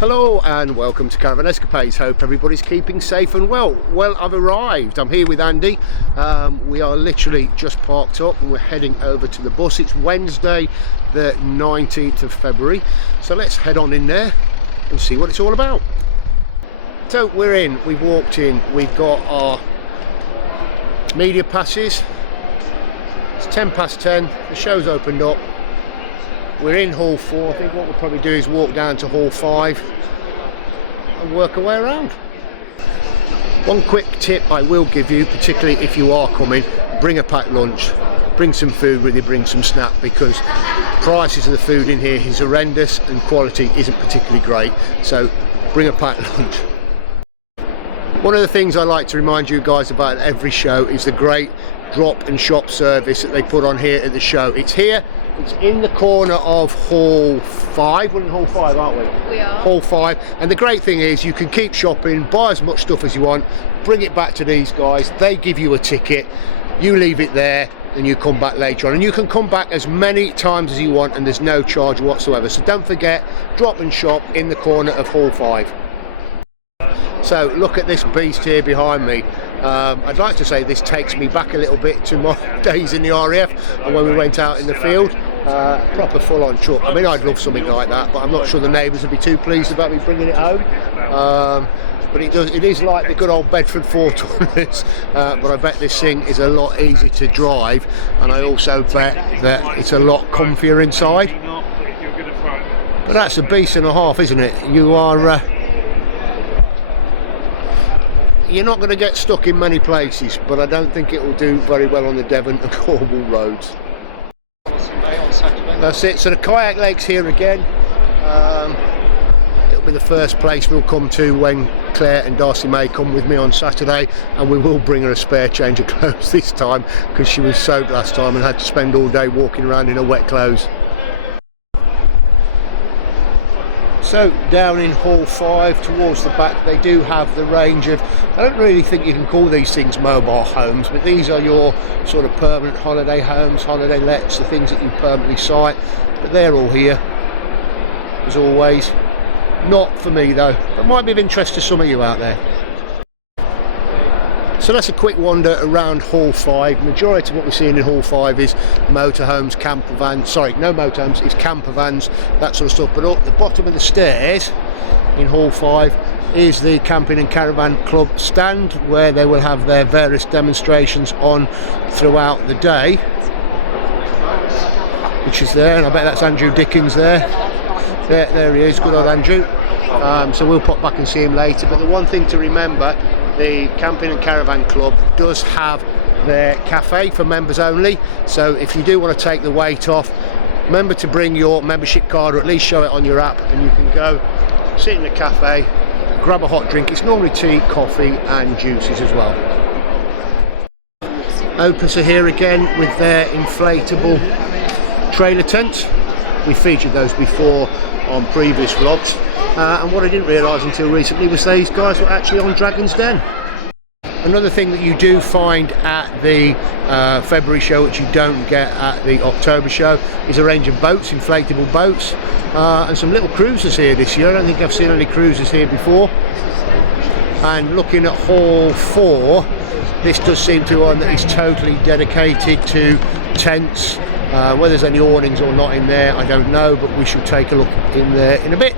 Hello and welcome to Caravan Escapades. Hope everybody's keeping safe and well. Well, I've arrived. I'm here with Andy. We are literally just parked up and we're heading over to the bus. It's Wednesday the 19th of February. So let's head on in there and see what it's all about. So we're in, we've walked in, we've got our media passes. It's 10 past 10, the show's opened up. We're in Hall 4. I think what we'll probably do is walk down to Hall 5 and work our way around. One quick tip I will give you, particularly if you are coming, bring a packed lunch, bring some food with you, bring some snap, because prices of the food in here is horrendous and quality isn't particularly great, so bring a packed lunch. One of the things I like to remind you guys about at every show is the great drop and shop service that they put on here at the show. It's here. It's in the corner of Hall 5. We're in Hall 5, aren't we? We are. Hall 5. And the great thing is you can keep shopping, buy as much stuff as you want, bring it back to these guys. They give you a ticket. You leave it there and you come back later on. And you can come back as many times as you want and there's no charge whatsoever. So don't forget, drop and shop in the corner of Hall 5. So look at this beast here behind me. I'd like to say this takes me back a little bit to my days in the RAF and when we went out in the field. Proper full-on truck. I mean, I'd love something like that, but I'm not sure the neighbours would be too pleased about me bringing it home. But it is like the good old Bedford 400s, but I bet this thing is a lot easier to drive, and I also bet that it's a lot comfier inside. But that's a beast and a half, isn't it? You're not going to get stuck in many places, but I don't think it will do very well on the Devon and Cornwall roads. That's it. So the kayak lake's here again. It'll be the first place we'll come to when Claire and Darcy May come with me on Saturday, and we will bring her a spare change of clothes this time because she was soaked last time and had to spend all day walking around in her wet clothes. So down in Hall 5 towards the back they do have the range of, I don't really think you can call these things mobile homes, but these are your sort of permanent holiday homes, holiday lets, the things that you permanently site, but they're all here as always. Not for me though, but might be of interest to some of you out there. So that's a quick wander around Hall 5. Majority of what we're seeing in Hall 5 is motorhomes, campervans, sorry, no motorhomes, it's campervans, that sort of stuff. But up the bottom of the stairs in Hall 5 is the Camping and Caravan Club stand, where they will have their various demonstrations on throughout the day, which is there, and I bet that's Andrew Dickens there. There he is, good old Andrew. So we'll pop back and see him later. But the one thing to remember, the Camping and Caravan Club does have their cafe for members only, so if you do want to take the weight off, remember to bring your membership card or at least show it on your app, and you can go sit in the cafe, grab a hot drink. It's normally tea, coffee and juices as well. Opus are here again with their inflatable trailer tent. We featured those before on previous vlogs. And what I didn't realise until recently was these guys were actually on Dragon's Den. Another thing that you do find at the February show, which you don't get at the October show, is a range of boats, inflatable boats, and some little cruisers here this year. I don't think I've seen any cruisers here before. And looking at Hall 4, this does seem to be one that is totally dedicated to tents. Whether there's any awnings or not in there, I don't know, but we shall take a look in there in a bit.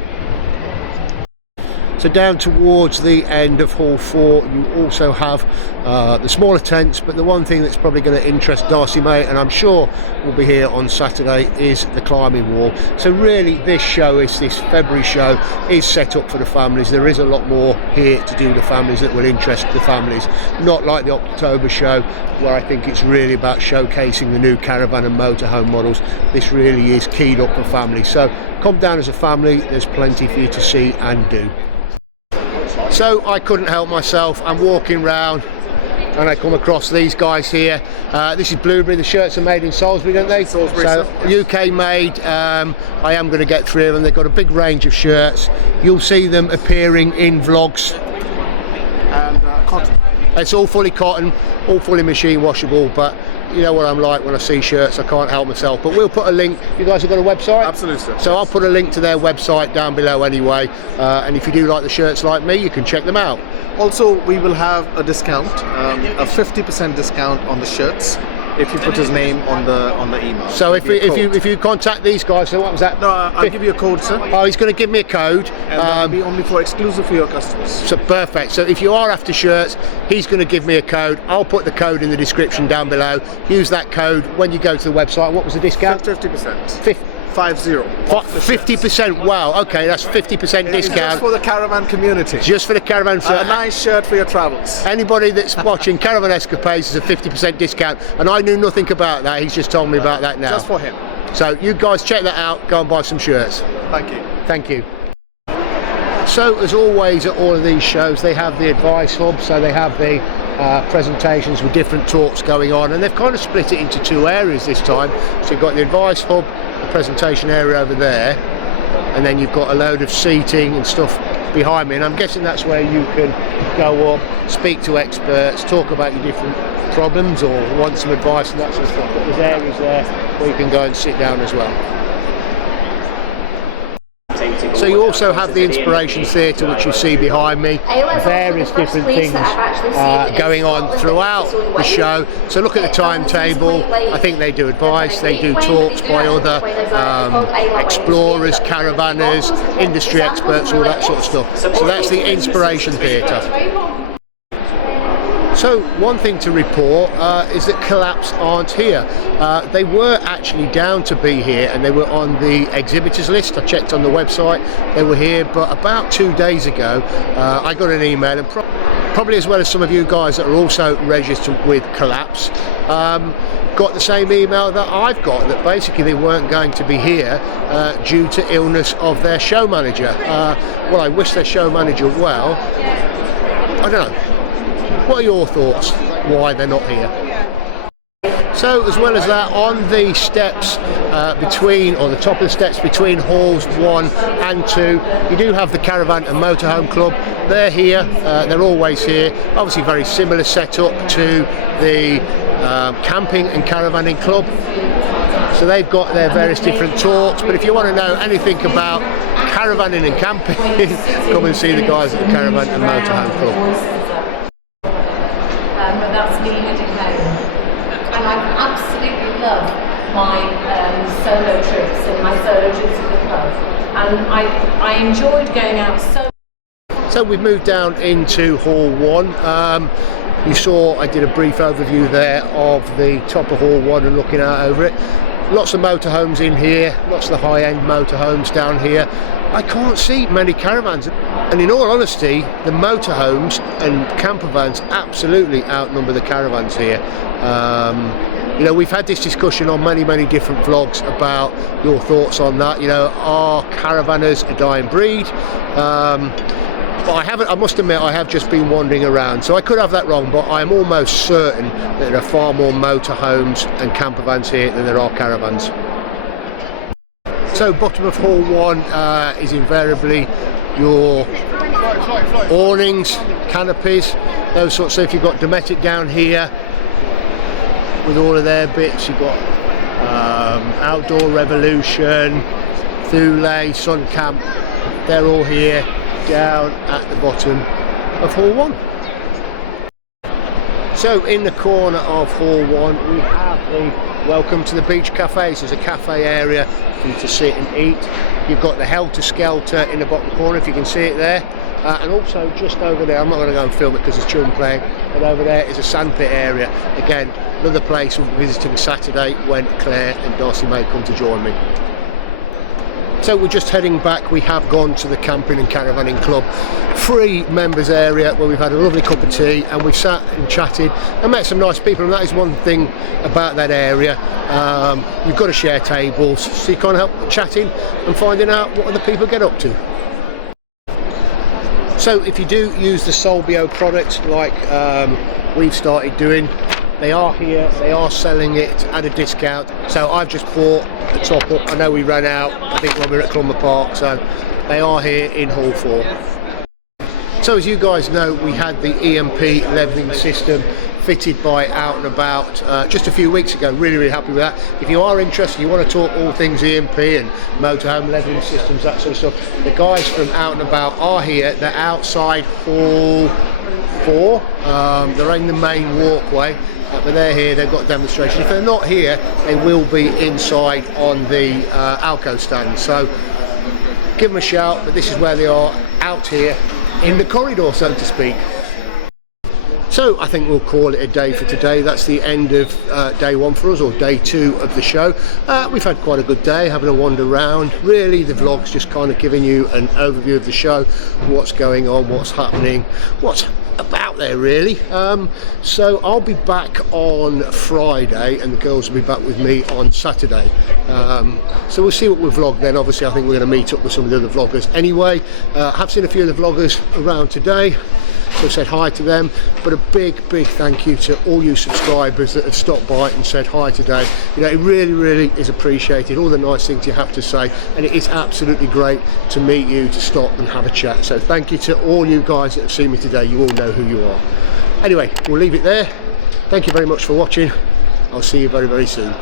So down towards the end of Hall 4 you also have the smaller tents, but the one thing that's probably going to interest Darcy May, and I'm sure will be here on Saturday, is the climbing wall. So really this February show is set up for the families. There is a lot more here to do the families that will interest the families, not like the October show where I think it's really about showcasing the new caravan and motorhome models. This really is keyed up for families, so come down as a family, there's plenty for you to see and do. So I couldn't help myself, I'm walking round and I come across these guys here. This is Blueberry, the shirts are made in Solbio, don't they? Salisbury, so UK made. I am going to get 3 of them. They've got a big range of shirts. You'll see them appearing in vlogs. And cotton. It's all fully cotton, all fully machine washable, but you know what I'm like when I see shirts, I can't help myself. But we'll put a link. You guys have got a website? Absolutely, sir. So I'll put a link to their website down below anyway, and if you do like the shirts like me, you can check them out. Also, we will have a discount, a 50% discount on the shirts if you put his name on the email. So if you contact these guys, so what was that? No, I'll give you a code, sir. Oh, he's going to give me a code. And that'll be only for exclusive for your customers. So perfect. So if you are after shirts, he's going to give me a code. I'll put the code in the description down below. Use that code when you go to the website. What was the discount? 50%. 50%. Wow. Okay, that's 50% discount. It's just for the caravan community. Just for the caravan. A nice shirt for your travels. Anybody that's watching Caravan Escapades is a 50% discount, and I knew nothing about that. He's just told me about that now. Just for him. So you guys check that out. Go and buy some shirts. Thank you. Thank you. So as always at all of these shows, they have the advice hub. So they have the presentations with different talks going on, and they've kind of split it into two areas this time. So you've got the advice hub, the presentation area over there, and then you've got a load of seating and stuff behind me, and I'm guessing that's where you can go up, speak to experts, talk about your different problems or want some advice and that sort of stuff. But there's areas there where you can go and sit down as well. So you also have the inspiration theatre, which you see behind me, various different things going on throughout the show. So look at the timetable. I think they do advice, they do talks by other explorers, caravanners, industry experts, all that sort of stuff. So that's the inspiration theatre. So one thing to report is that Collapse aren't here. They were actually down to be here, and they were on the exhibitors list. I checked on the website, they were here, but about 2 days ago I got an email, and probably as well as some of you guys that are also registered with Collapse, got the same email that I've got, that basically they weren't going to be here due to illness of their show manager. Well, I wish their show manager well. I don't know. What are your thoughts why they're not here? So as well as that, on the steps between, or the top of the steps between halls 1 and 2, you do have the Caravan and Motorhome Club. They're here, they're always here. Obviously very similar setup to the Camping and Caravanning Club. So they've got their various different talks, but if you want to know anything about caravanning and camping, come and see the guys at the Caravan and Motorhome Club. But that's me heading home. And I absolutely love my solo trips and my solo trips with the club. And I enjoyed going out so. So we've moved down into Hall 1. You saw I did a brief overview there of the top of Hall 1 and looking out over it. Lots of motorhomes in here, lots of the high-end motorhomes down here. I can't see many caravans, and in all honesty, the motorhomes and campervans absolutely outnumber the caravans here. You know, we've had this discussion on many different vlogs about your thoughts on that. You know, are caravanners a dying breed? But I must admit, I have just been wandering around, so I could have that wrong, but I'm almost certain that there are far more motorhomes and campervans here than there are caravans. So bottom of Hall 1 is invariably your awnings, canopies, those sorts. So if you've got Dometic down here with all of their bits, you've got Outdoor Revolution, Thule, Sun Camp, they're all here down at the bottom of Hall 1. So in the corner of Hall 1 we have the Welcome to the Beach Cafes. There's a cafe area for you to sit and eat. You've got the Helter Skelter in the bottom corner, if you can see it there, and also just over there, I'm not going to go and film it because there's children playing, but over there is a sandpit area. Again, another place we'll be visiting Saturday when Claire and Darcy may come to join me. So we're just heading back. We have gone to the Camping and Caravanning Club free members area where we've had a lovely cup of tea and we've sat and chatted and met some nice people, and that is one thing about that area. You've got to share tables, so you can't help chatting and finding out what other people get up to. So if you do use the Solbio product like we've started doing, they are here, they are selling it at a discount. So I've just bought a top up. I know we ran out, I think, when we were at Clumber Park, so they are here in Hall 4. So as you guys know, we had the EMP levelling system fitted by Out and About just a few weeks ago. Really happy with that. If you are interested, you want to talk all things EMP and motorhome leveling systems, that sort of stuff, the guys from Out and About are here. They're outside hall 4. They're in the main walkway, but they're here. They've got a demonstration. If they're not here, they will be inside on the Alco stand, so give them a shout. But this is where they are, out here in the corridor, so to speak. So I think we'll call it a day for today. That's the end of day 1 for us, or day 2 of the show. We've had quite a good day, having a wander around. Really, the vlog's just kind of giving you an overview of the show, what's going on, what's happening, what's about there really. So I'll be back on Friday, and the girls will be back with me on Saturday. So we'll see what we vlog then. Obviously I think we're going to meet up with some of the other vloggers anyway. I've seen a few of the vloggers around today, so said hi to them, but a big thank you to all you subscribers that have stopped by and said hi today. You know, it really is appreciated, all the nice things you have to say, and it is absolutely great to meet you, to stop and have a chat. So thank you to all you guys that have seen me today. You all know who you are. Anyway, we'll leave it there. Thank you very much for watching. I'll see you very soon.